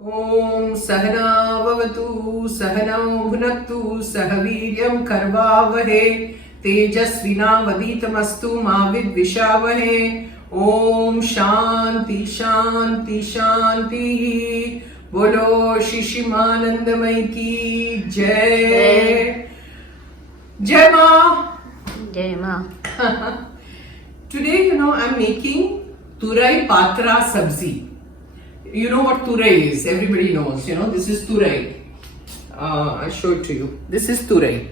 Om Sahana Vavatu Sahanam Bhunattu Sahaviryam Karvavahe Tejasvina Vaditamastu Ma Vidvishavahe Om Shanti Shanti Shanti Bolo Shishimanandamai Ki Jai Jai Ma Jai Ma. Today I'm making Turai Patra Sabzi. You know what turai is, everybody knows, this is turai. I'll show it to you. This is turai,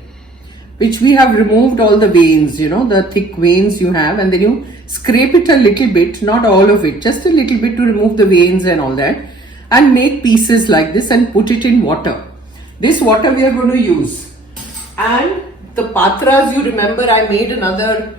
which we have removed all the veins, the thick veins you have, and then you scrape it a little bit, not all of it, just a little bit to remove the veins and all that, and make pieces like this and put it in water. This water we are going to use. And the patras, you remember I made another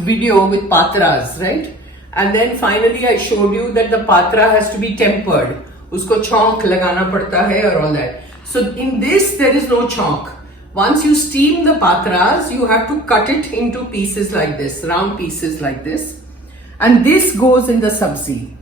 video with patras, right? And then finally I showed you that the patra has to be tempered. Usko chonk lagana padta hai or all that. So in this there is no chonk. Once you steam the patras, you have to cut it into pieces like this, round pieces like this. And this goes in the sabzi.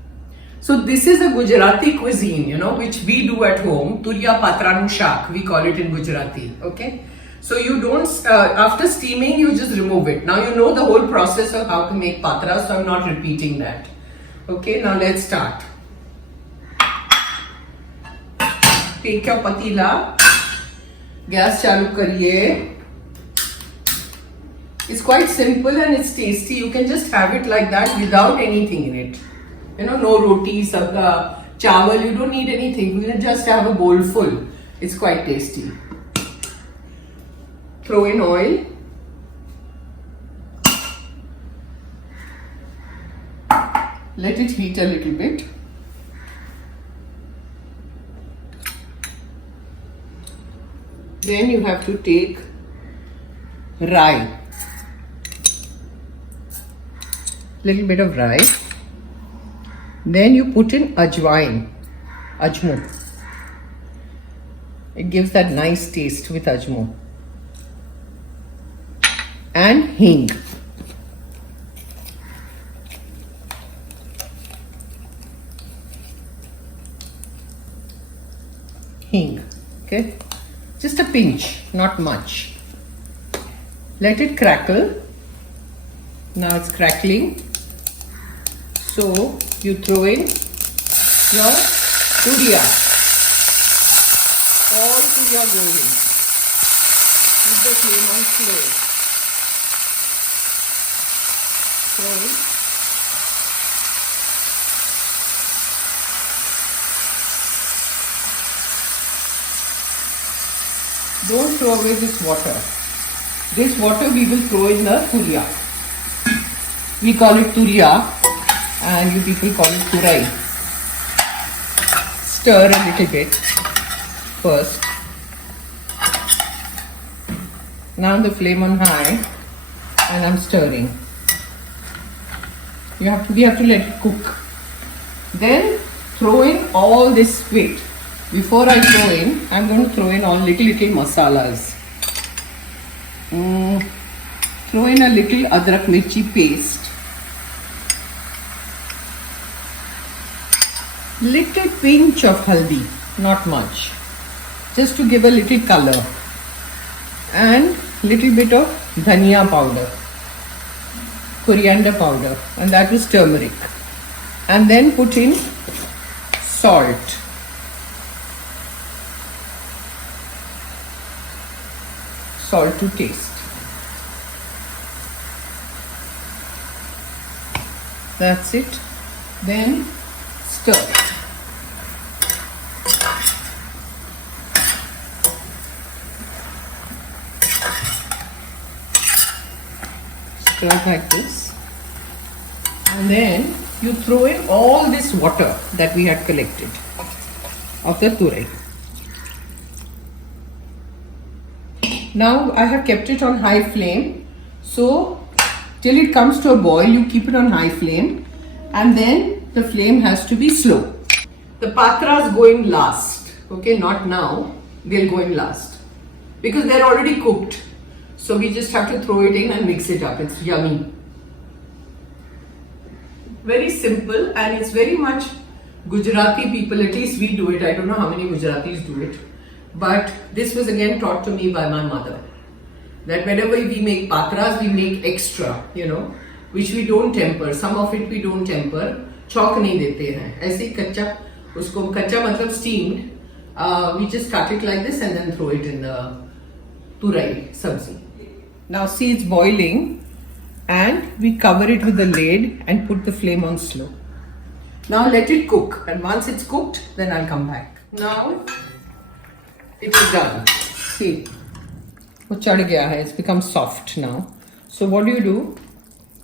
So this is a Gujarati cuisine, which we do at home. Turai Patra Sabzi, we call it in Gujarati. Okay. So you don't, after steaming, you just remove it. Now you know the whole process of how to make patras, so I'm not repeating that. Okay, now let's start. Take your patila, gas chalu kariye. It's quite simple and it's tasty. You can just have it like that without anything in it. No roti, sabka, chawal, you don't need anything. You can just have a bowl full. It's quite tasty. Throw in oil. Let it heat a little bit. Then you have to take rye. Little bit of rye. Then you put in ajwain, ajmo. It gives that nice taste with ajmo. And hing. Hing, okay? Just a pinch, not much. Let it crackle. Now it's crackling. So you throw in your turia. All turia goes in. Keep the flame on slow. Don't throw away this water. This water we will throw in the turia. We call it turia and you people call it turai. Stir a little bit first. Now the flame on high and I'm stirring. We have to let it cook. Then throw in all this weight. Before I throw in, I'm going to throw in all little masalas. Throw in a little adrak mirchi paste. Little pinch of haldi, not much. Just to give a little color. And little bit of dhania powder. Coriander powder, and that is turmeric. And then put in salt. Salt to taste. That's it. Then stir. Stir like this. And then you throw in all this water that we had collected of the turai. Now I have kept it on high flame. So till it comes to a boil, you keep it on high flame and then the flame has to be slow. The patras go in last. Okay, not now. They'll go in last because they're already cooked. So we just have to throw it in and mix it up. It's yummy. Very simple and it's very much Gujarati people, at least we do it. I don't know how many Gujaratis do it. But this was again taught to me by my mother. That whenever we make paatraas, we make extra, which we don't temper. Some of it we don't temper. Chalk nahi dete hain. ऐसे कच्चा, उसको कच्चा मतलब steamed. We just cut it like this and then throw it in the turai sabzi. Now see, it's boiling and we cover it with the lid and put the flame on slow. Now let it cook, and once it's cooked, then I'll come back. Now it is done. See, it's become soft now. So what do?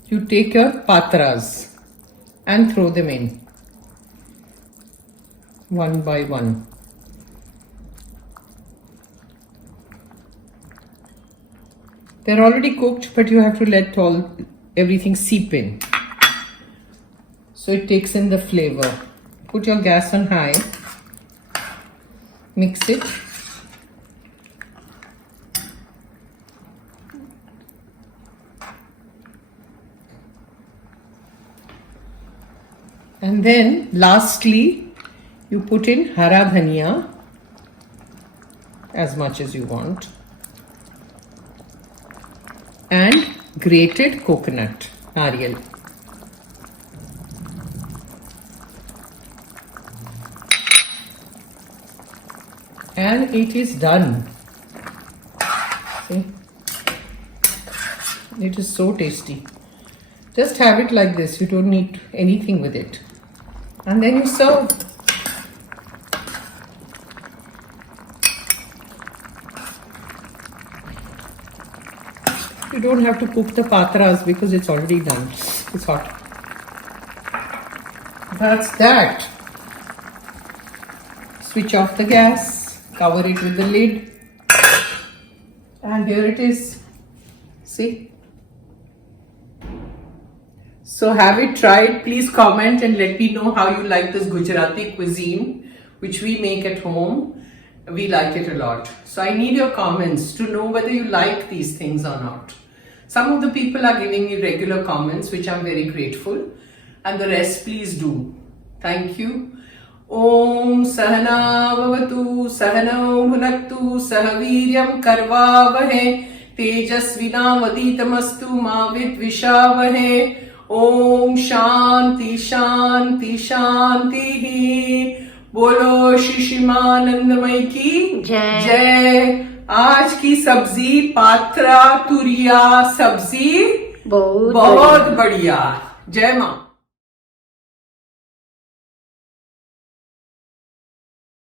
You take your paatraas and throw them in one by one. They're already cooked, but you have to let everything seep in. So it takes in the flavor. Put your gas on high. Mix it. And then lastly, you put in hara dhania as much as you want. And grated coconut, nariyal. And it is done. See? It is so tasty. Just have it like this. You don't need anything with it. And then you serve. You don't have to cook the paatraas because it's already done. It's hot. That's that. Switch off the gas, cover it with the lid, and here it is. See? So have it tried. Please comment and let me know how you like this Gujarati cuisine, which we make at home. We like it a lot. So I need your comments to know whether you like these things or not. Some of the people are giving me regular comments, which I'm very grateful. And the rest, please do. Thank you. Om Sahana Bhavatu Sahano Bhunaktu Sahaviryam Karvavahe Tejasvina Vaditamastu Mavit Vishavahe. Om Shanti Shanti Shanti. Bolo Shishimanandamai ki Jai. आज की सब्जी पात्रा तुरिया सब्जी बहुत बढ़िया। जय मां।